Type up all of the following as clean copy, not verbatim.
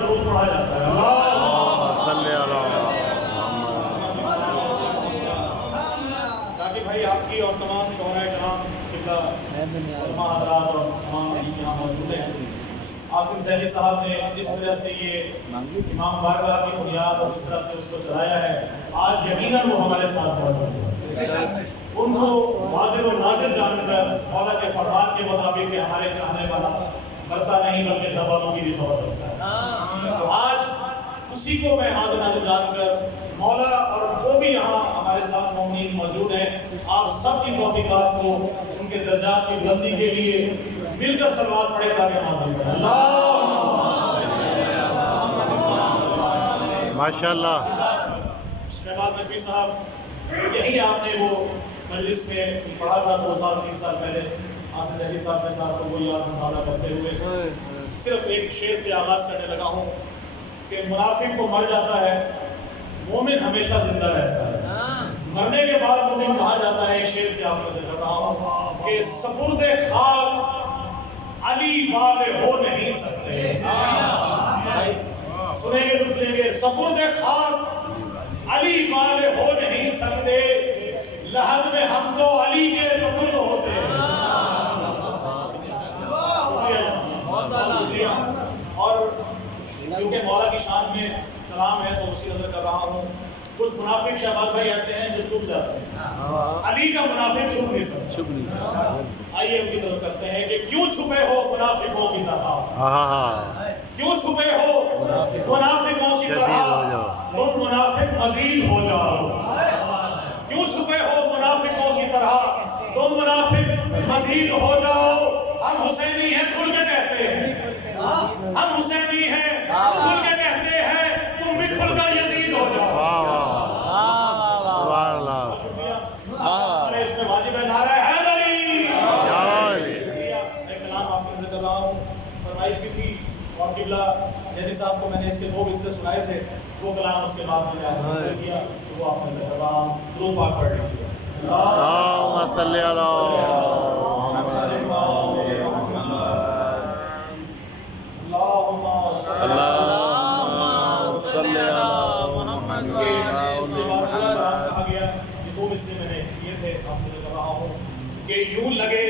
درود پڑھا جاتا ہے. اللہ صلی اللہ. تاکہ بھائی آپ کی اور تمام شعراء کرام قبلہ علماء حضرات اور تمام یہاں موجود ہیں. عاصم ذہنی صاحب نے جس طرح سے یہ امام بارگاہ کی بنیاد اور جس طرح سے اس کو چلایا ہے، آج یقیناً وہ ہمارے ساتھ موجود ہے. ان کو واضح و ناظر جان کر مولا کے فرمان کے مطابق کہ ہمارے چاہنے والا مرتا نہیں بلکہ دبانوں کی بھی خبر رکھتا ہے. تو آج اسی کو میں حاضر ناظر جان کر مولا اور وہ بھی یہاں ہمارے ساتھ مومنین موجود ہیں، آپ سب کی توفیقات کو ان کے درجات کی بلندی کے لیے مل کر صلوات پڑھے تاکہ حاضر کریں. ماشاءاللہ. شہباز نقوی صاحب، یہی آپ نے وہ مجلس میں پڑھا تھا 2 سال 3 سال پہلے عاصم ذہنی صاحب کے ساتھ، تو وہ یاد مطالعہ کرتے ہوئے صرف ایک شعر سے آغاز کرنے لگا ہوں کہ منافق کو مر جاتا ہے، مومن ہمیشہ زندہ رہتا ہے. مرنے کے بعد مومن کہا جاتا ہے. ایک شعر سے آپ کو ذکر کر رہا ہوں کہ سپرد خاک علی والے ہو نہیں سکتے. سنیں گے دوسرے گے، سپرد خاک علی والے ہو نہیں سکتے، لحد میں ہم تو علی کے سپرد ہوتے ہیں. اور کیونکہ مولا کی شان میں کلام ہے تو اسی نظر کر رہا ہوں. کچھ منافق شہباز بھائی ایسے ہیں جو چھپ جاتے ہیں، علی کا منافق چھپ نہیں سکتا. آئیے ان کی طرف کرتے ہیں کہ کیوں چھپے ہو منافقوں کی طرح، کیوں چھپے ہو منافقوں کی طرح، تم منافق مزید ہو جاؤ. کیوں چھپے ہو منافقوں کی طرح، تم منافق مزید ہو جاؤ. ہم حسینی ہیں کھل کے کہتے ہیں، ہم حسینی ہیں کھل کے کہتے ہیں، تم بھی کھل کر یزید ہو جاؤ. ہمارے اس میں واجب ہے نعرہ حیدری. میں کلام آپ کو ذکر رہا ہوں، فرمائش بھی تھی اور قبلہ ذہنی صاحب کو میں نے اس کے 2 بستر سنائے تھے، وہ کلام اس کے بعد میں نے کیا تو وہ آپ نے ذکر رہا ہوں. درود پاک پڑھ لیجیے. اللہم صلی میں نے کیے تھے آپ کو ذکر رہا ہوں کہ یوں لگے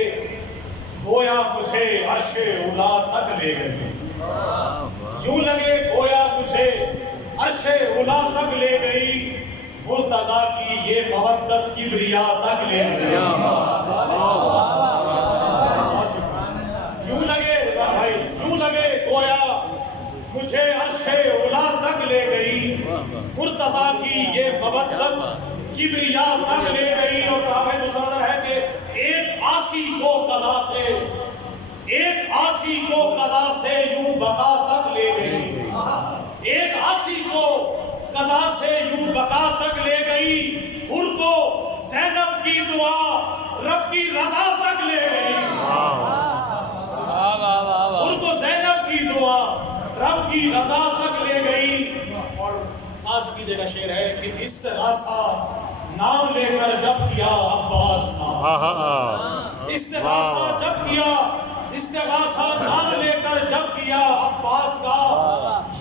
گویا مجھے عرش اولا تک لے گئی، یوں لگے گویا مجھے عرش اولا تک لے گئی، مرتضیٰ کی یہ مودت کبریا تک لے گئی. یوں لگے بھائی، یوں لگے گویا مجھے عرش اولا تک لے گئی، مرتضیٰ کی یہ مودت کبریا تک لے گئی. اور کعبہ مصور ہے کہ ایک آسی کو قضا سے، ایک آسی کو قضا سے یوں بقا تک لے گئی، ایک آسی کو قضا سے یوں بقا تک لے گئی. حر کو زینب کی دعا رب کی رضا تک لے گئی، حر کو زینب کی دعا رب کی رضا تک لے گئی. اور خاص کی جگہ شعر ہے کہ استغاثہ نام لے کر جب کیا عباس کا، استغاثہ جب کیا، استغاثہ نام لے کر جب کیا عباس کا،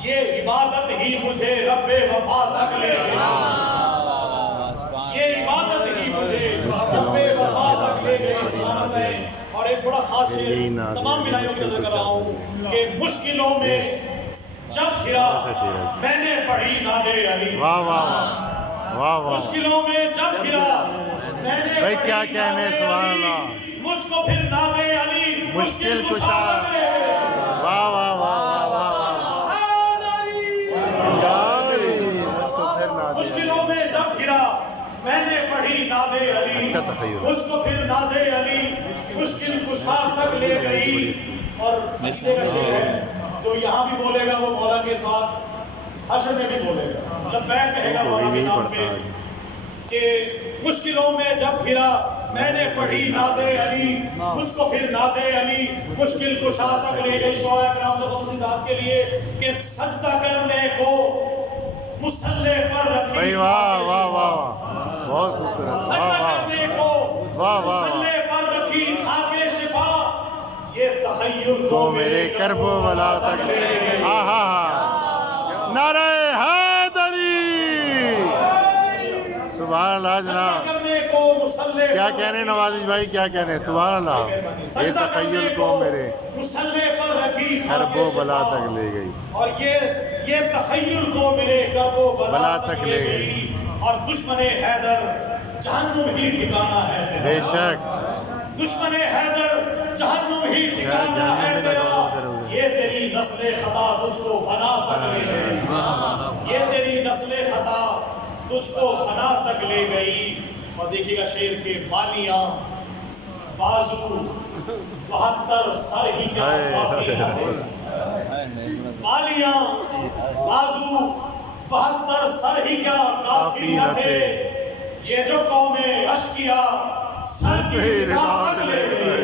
یہ عبادت ہی مجھے رب وفا تک لے گئی، یہ عبادت ہی مجھے رب وفا تک لے گئی. سلامت ہے. اور ایک بڑا خاص شعر تمام بنائیوں کا ذکر کر رہا ہوں کہ مشکلوں میں جب گھرا میں نے پڑھی ناد علی، مشکلوں میں جب گھرا میں نے بھائی کیا کہنے، سبحان اللہ. مجھ کو پھر ناد علی مشکل کشا تک لے گئی. واہ واہ واہ واہ. مشکلوں میں جب گھرا میں نے پڑھی ناد علی، مجھ کو پھر ناد علی مشکل کشا تک لے گئی. اور مجھے کا شعر ہے جو یہاں بھی بولے گا وہ مولا کے ساتھ حشر میں بھی بولے گا، لبیک کہے گا مولا کے نام پہ کہ مشکلوں میں جب گھرا میں نے پڑھی ناد علی، مجھ کو پھر ناد علی مشکل کشا تک لے گئی. شعراء کرام سے خصوصی ذات کے لیے کہ سجدہ کرنے کو مصلی پر رکھی، واہ واہ واہ، بہت خوبصورت. سجدہ کرنے کو مصلی پر رکھی خاک شفا، یہ تخیل تو میرے کرب و بلا تک لے گئی. نعرہ حیدری سبحان اللہ جناب کرنے کو مسلح کیا کہنے نوازش بھائی کیا کہنے سبحان اللہ یہ تخیل کو میرے مسلح پر رکھی حرب و بلا تک لے گئی اور یہ تخیل کو میرے کرب و بلا تک لے گئی اور دشمن حیدر جہنم ہی ٹھکانا ہے تیرا بے شک دشمن حیدر جہنم ہی ٹھکانا ہے تیرا یہ تیری نسل خطا تجھ کو فنا تک لے گئی یہ تیری نسل خطا تجھ کو فنا تک لے گئی اور دیکھیے گا شیر کے بالیاں بازو 72 سر ہی کیا کافی نہ تھے بالیاں بازو 72 سر ہی کیا کافی نہ تھے یہ جو قوم اشقیا سر کی ردا تک لے گئی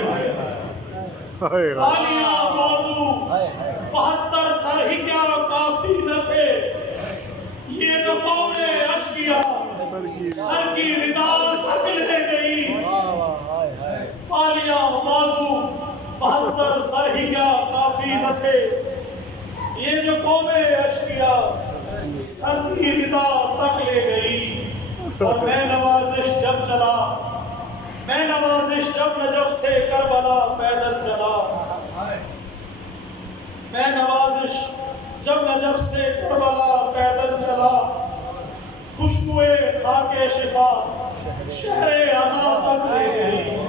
بالیاں بازو 72 سر ہی کیا کافی نہ تھے یہ جو قوم اشقیا سر کی ردا تک لے گئی بالیاں بازو 72 سر ہی کیا کافی نہ تھے یہ جو قوم اشقیا سر کی ردا تک لے گئی اور میں نوازش جب چلا میں نوازش جب نجف سے کربلا پیدل چلا میں نوازش جب نجف سے کربلا پیدل چلا خوشبوئے خاک شفا شہر عذاب تک لے گئی